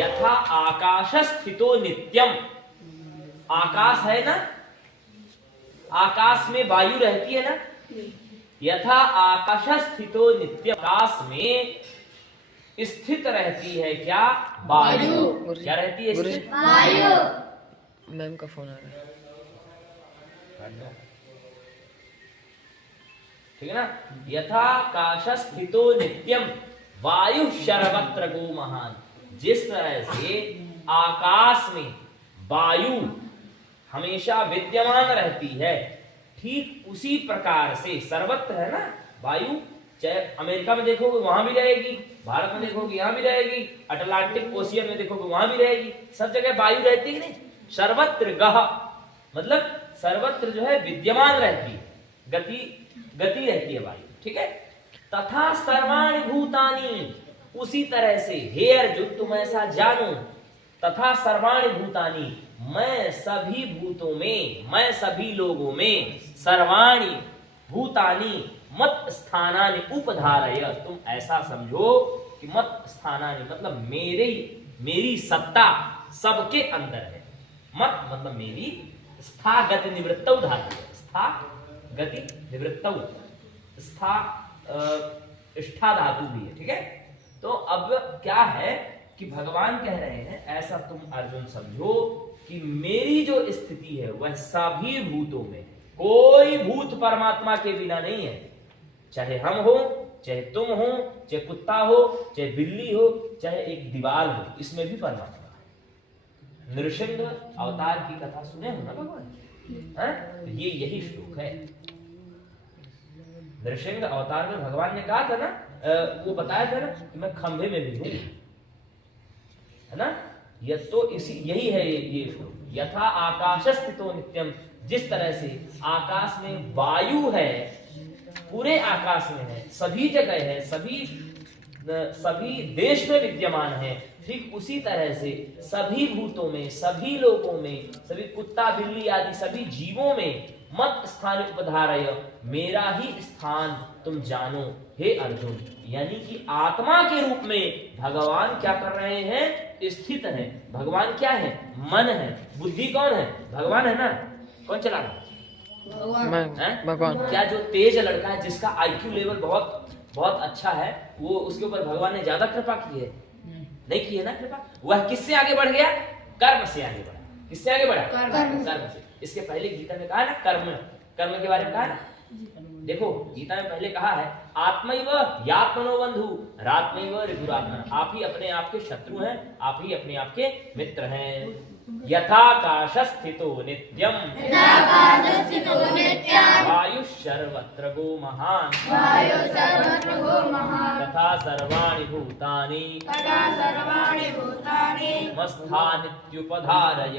यथा आकाश स्थितो नित्यम, आकाश है ना, आकाश में वायु रहती है ना, यथा आकाश स्थितो नित्यम, आकाश में स्थित रहती है क्या, वायु। क्या रहती है स्थित, वायु। मैम का फोन आ रहा है, ठीक है ना। यथा आकाश स्थितो नित्यम वायु सर्वत्र गो महान, जिस तरह से आकाश में वायु हमेशा विद्यमान रहती है, ठीक उसी प्रकार से सर्वत्र है ना वायु, चाहे अमेरिका में देखोगे वहां भी रहेगी, भारत में देखोगे यहाँ भी रहेगी, अटलांटिक ओशियन में देखोगे वहां भी रहेगी, सब जगह वायु रहती है नहीं। सर्वत्र गह मतलब सर्वत्र जो है विद्यमान रहती है, गति रहती है वायु, ठीक है। तथा सर्वाणि भूतानि, उसी तरह से हे अर्जुन तुम ऐसा जानो, तथा सर्वाणि भूतानि, मैं सभी भूतों में, मैं सभी लोगों में, सर्वाणि भूतानि मत स्थानानि उपधारय, तुम ऐसा समझो कि मत स्थानानि मतलब मेरी सत्ता सबके अंदर है। मत मतलब मेरी, स्था गति निवृत्तौ धातु है, स्था गति निवृत्तौ, स्था इष्ठा धातु भी है, ठीक है। तो अब क्या है कि भगवान कह रहे हैं ऐसा तुम अर्जुन समझो कि मेरी जो स्थिति है वह सभी भूतों में, कोई भूत परमात्मा के बिना नहीं है, चाहे हम हो, चाहे तुम हो, चाहे कुत्ता हो, चाहे बिल्ली हो, चाहे एक दीवार हो, इसमें भी परमात्मा है। नृसिंह अवतार की कथा सुने हो ना भगवान, तो ये यही श्लोक है। नृसिंह अवतार में भगवान ने कहा था ना, वो बताया था ना कि मैं खंभे में भी हूं, है ना। यह तो इसी यही है ये श्लोक, यथा आकाश स्थितो नित्यम, जिस तरह से आकाश में वायु है, पूरे आकाश में है, सभी जगह है, सभी देश में विद्यमान है, ठीक उसी तरह से सभी भूतों में, सभी लोगों में, सभी कुत्ता बिल्ली आदि सभी जीवों में मत स्थान उपधारय, मेरा ही स्थान तुम जानो हे अर्जुन। यानी कि आत्मा के रूप में भगवान क्या कर रहे हैं, स्थित है। भगवान क्या है, मन है। बुद्धि कौन है, भगवान है ना। कौन चला रहा है, भगवान। क्या जो तेज लड़का है जिसका आईक्यू लेवल बहुत अच्छा है, वो उसके ऊपर भगवान ने ज्यादा कृपा की है, नहीं की है ना कृपा। वह किससे आगे बढ़ गया, कर्म से आगे बढ़ा। किससे आगे बढ़ा, कर्म से। इसके पहले गीता में कहा ना, कर्म के बारे में कहा ना। देखो गीता में पहले कहा है आत्मैव यात्मनो बंधु रात्मैव रिपुरात्मन, आप ही अपने आप के शत्रु हैं, आप ही अपने आप के मित्र हैं। यथाकाश स्थितो नित्यम वायु सर्वत्र गो महान तथा सर्वाणि भूतानि मस्थानित्युपधारय।